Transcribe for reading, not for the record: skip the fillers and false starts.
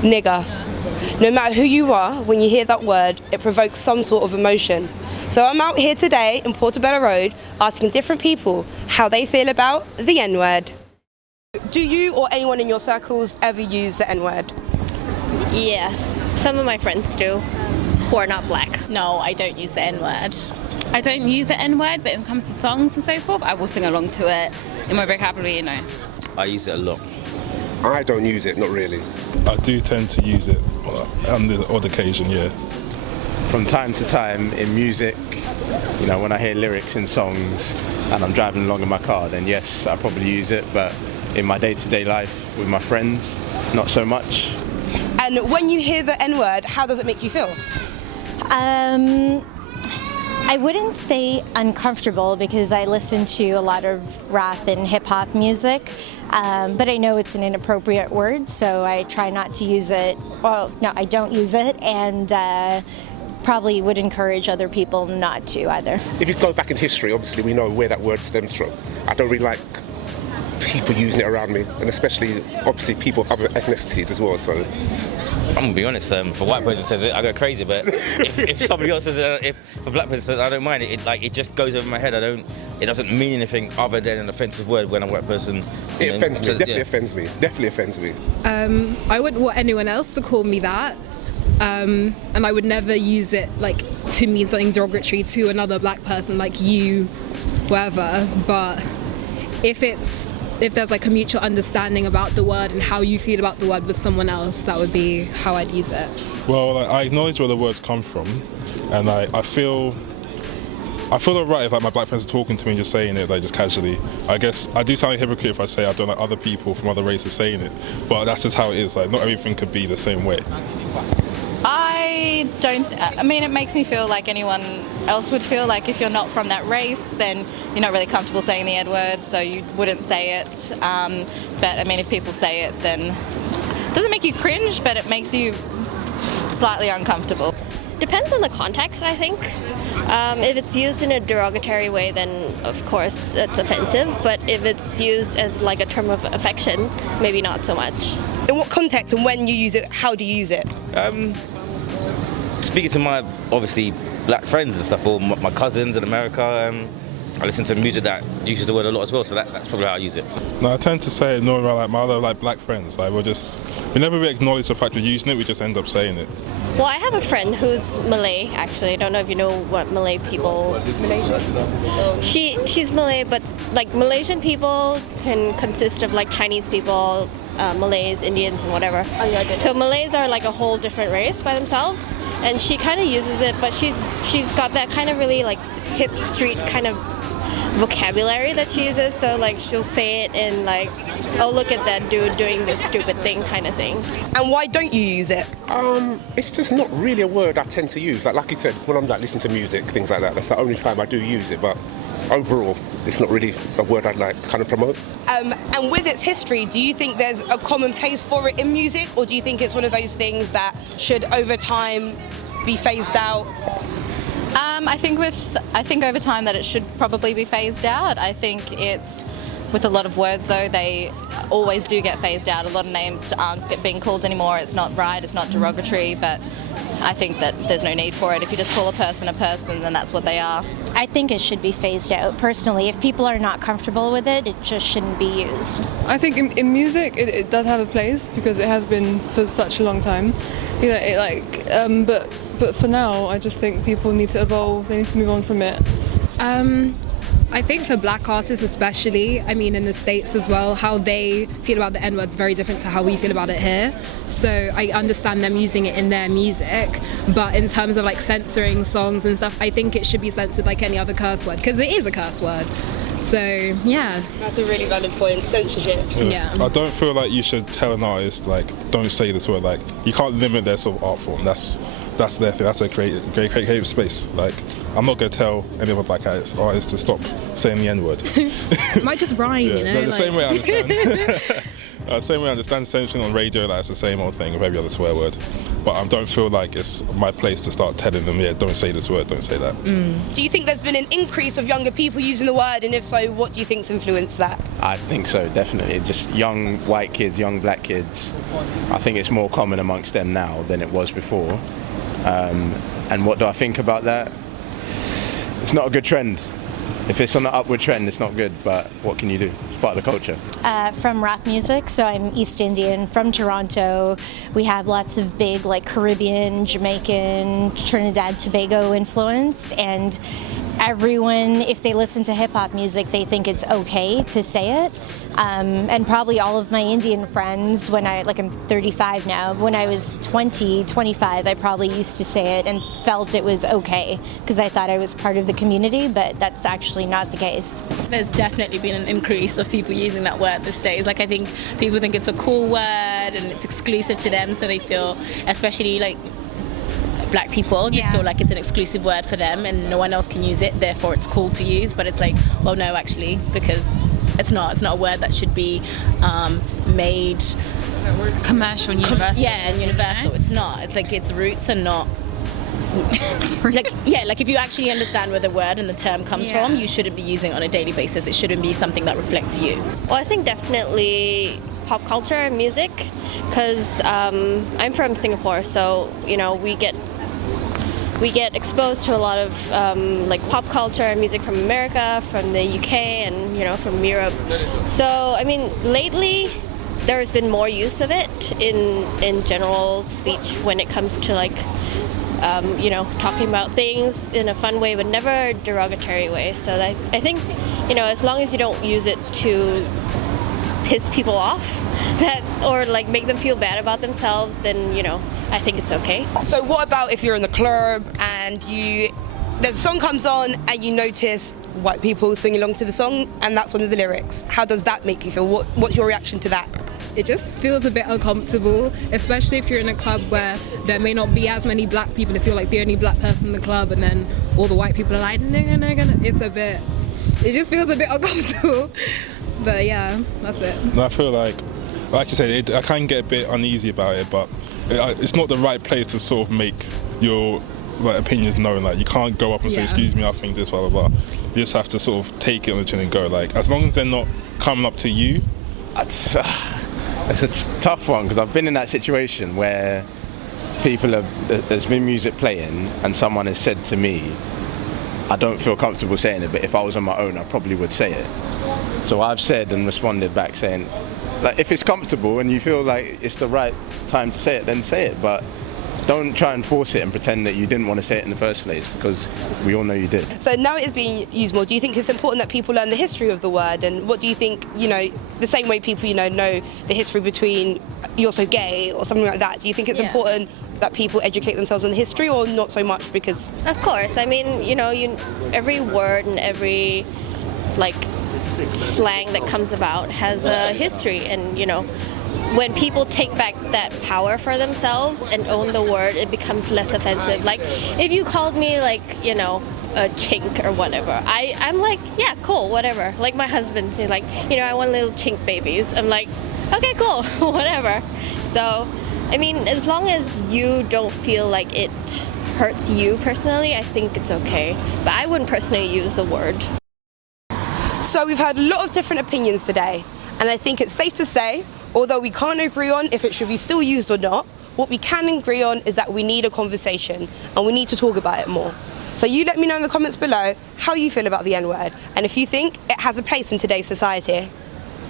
Nigger. No matter who you are, when you hear that word, it provokes some sort of emotion. So I'm out here today in Portobello Road asking different people how they feel about the N-word. Do you or anyone in your circles ever use the N-word? Yes, some of my friends do, who are not black. No, I don't use the N-word. I don't use the N-word, but when it comes to songs and so forth, I will sing along to it in my vocabulary, I use it a lot. I don't use it, not really. I do tend to use it on the odd occasion, yeah. From time to time in music, when I hear lyrics in songs and I'm driving along in my car, then yes, I probably use it, but in my day-to-day life with my friends, not so much. And when you hear the N-word, how does it make you feel? I wouldn't say uncomfortable because I listen to a lot of rap and hip-hop music, but I know it's an inappropriate word, so I try not to use it. Well, no, I don't use it, and probably would encourage other people not to either. If you go back in history, obviously we know where that word stems from. I don't really like people using it around me, and especially, obviously, people of other ethnicities as well, so. I'm gonna be honest, if a white person says it, I go crazy, but if somebody else says it, if a black person says it, I don't mind it. It just goes over my head. It doesn't mean anything other than an offensive word when a white person. It offends me, definitely offends me. I wouldn't want anyone else to call me that. And I would never use it to mean something derogatory to another black person, like you, whatever. But if there's a mutual understanding about the word and how you feel about the word with someone else, that would be how I'd use it. Well, I acknowledge where the words come from, and I feel alright if my black friends are talking to me and just saying it just casually. I guess I do sound like a hypocrite if I say I don't like other people from other races saying it, but that's just how it is. Not everything could be the same way. It makes me feel like anyone else would feel. If you're not from that race, then you're not really comfortable saying the N-word, so you wouldn't say it. But if people say it, then it doesn't make you cringe, but it makes you slightly uncomfortable. Depends on the context, I think. If it's used in a derogatory way, then of course it's offensive, but if it's used as a term of affection, maybe not so much. In what context and when you use it, how do you use it? Speaking to my, obviously, black friends and stuff, or my cousins in America, I listen to music that uses the word a lot as well, so that's probably how I use it. No, I tend to say it normally around my other black friends. We never really acknowledge the fact we're using it, we just end up saying it. Well, I have a friend who's Malay, actually. I don't know if you know what Malay people... Malaysian? She's Malay, but Malaysian people can consist of Chinese people, Malays, Indians, and whatever. Oh, yeah, I did. So Malays are a whole different race by themselves, and she kind of uses it, but she's got that kind of really hip street kind of vocabulary that she uses. So she'll say it in oh, look at that dude doing this stupid thing kind of thing. And why don't you use it? It's just not really a word I tend to use. Like you said, when I'm listening to music, things like that, that's the only time I do use it, but overall, it's not really a word I'd kind of promote. And with its history, do you think there's a common place for it in music, or do you think it's one of those things that should over time be phased out? I think over time that it should probably be phased out. I think it's with a lot of words though, they always do get phased out. A lot of names aren't being called anymore. It's not right, it's not derogatory, but I think that there's no need for it. If you just call a person, then that's what they are. I think it should be phased out. Personally, if people are not comfortable with it, it just shouldn't be used. I think in music it does have a place because it has been for such a long time. But for now, I just think people need to evolve. They need to move on from it. I think for black artists especially, in the States as well, how they feel about the N-word is very different to how we feel about it here. So I understand them using it in their music, but in terms of censoring songs and stuff, I think it should be censored like any other curse word, because it is a curse word. So, yeah. That's a really valid point, censorship. Yeah. I don't feel like you should tell an artist, don't say this word. You can't limit their sort of art form. That's their thing. That's a creative space. I'm not going to tell any other black artists to stop saying the N-word. It might just rhyme, The same way I understand. Same way I understand the same thing on radio, like it's the same old thing with every other swear word. But I don't feel like it's my place to start telling them, yeah, don't say this word, don't say that. Do you think there's been an increase of younger people using the word, and if so, what do you think's influenced that? I think so, definitely. Just young white kids, young black kids. I think it's more common amongst them now than it was before. And what do I think about that? It's not a good trend. If it's on an upward trend, it's not good, but what can you do? It's part of the culture. From rap music, so I'm East Indian, from Toronto. We have lots of big like Caribbean, Jamaican, Trinidad, Tobago influence, and everyone, if they listen to hip hop music, they think it's okay to say it. And probably all of my Indian friends, I'm 35 now, when I was 20, 25, I probably used to say it and felt it was okay because I thought I was part of the community, but that's actually not the case. There's definitely been an increase of people using that word these days. Like, I think people think it's a cool word and it's exclusive to them, so they feel, especially like black people, just feel like it's an exclusive word for them and no one else can use it, therefore it's cool to use. But it's like, well, no, actually, because it's not a word that should be made Commercial and universal. and universal. It's not. It's like its roots are not. like if you actually understand where the word and the term comes from, you shouldn't be using it on a daily basis. It shouldn't be something that reflects you. Well, I think definitely pop culture and music, because I'm from Singapore, so we get exposed to a lot of like pop culture and music from America, from the UK, and from Europe. So I mean, lately there has been more use of it in general speech when it comes to like talking about things in a fun way, but never a derogatory way. So I think as long as you don't use it to piss people off or like make them feel bad about themselves, then I think it's okay. So what about if you're in the club and the song comes on and you notice white people sing along to the song and that's one of the lyrics? How does that make you feel? What's your reaction to that? It just feels a bit uncomfortable, especially if you're in a club where there may not be as many black people, if you're like the only black person in the club and then all the white people are like, it just feels a bit uncomfortable. But yeah, that's it. I feel like you said, I can get a bit uneasy about it, but it's not the right place to sort of make your opinions known. Like, you can't go up and say, excuse me, I think this, blah, blah, blah. You just have to sort of take it on the chin and go. Like, as long as they're not coming up to you. It's a tough one, because I've been in that situation where there's been music playing and someone has said to me, I don't feel comfortable saying it, but if I was on my own, I probably would say it. So I've said and responded back saying, like, if it's comfortable and you feel like it's the right time to say it, then say it. But don't try and force it and pretend that you didn't want to say it in the first place, because we all know you did. So now it's being used more, do you think it's important that people learn the history of the word? And what do you think, the same way people, know the history between you're so gay or something like that, do you think it's important that people educate themselves on the history, or not so much? Because of course, I mean, every word and every slang that comes about has a history, and when people take back that power for themselves and own the word, it becomes less offensive. Like, if you called me a chink or whatever, I'm like, yeah, cool, whatever. Like, my husband's like, I want little chink babies. I'm like, okay, cool, whatever. So, I mean, as long as you don't feel like it hurts you personally, I think it's okay. But I wouldn't personally use the word. So we've had a lot of different opinions today, and I think it's safe to say, although we can't agree on if it should be still used or not, what we can agree on is that we need a conversation and we need to talk about it more. So you let me know in the comments below how you feel about the N-word and if you think it has a place in today's society.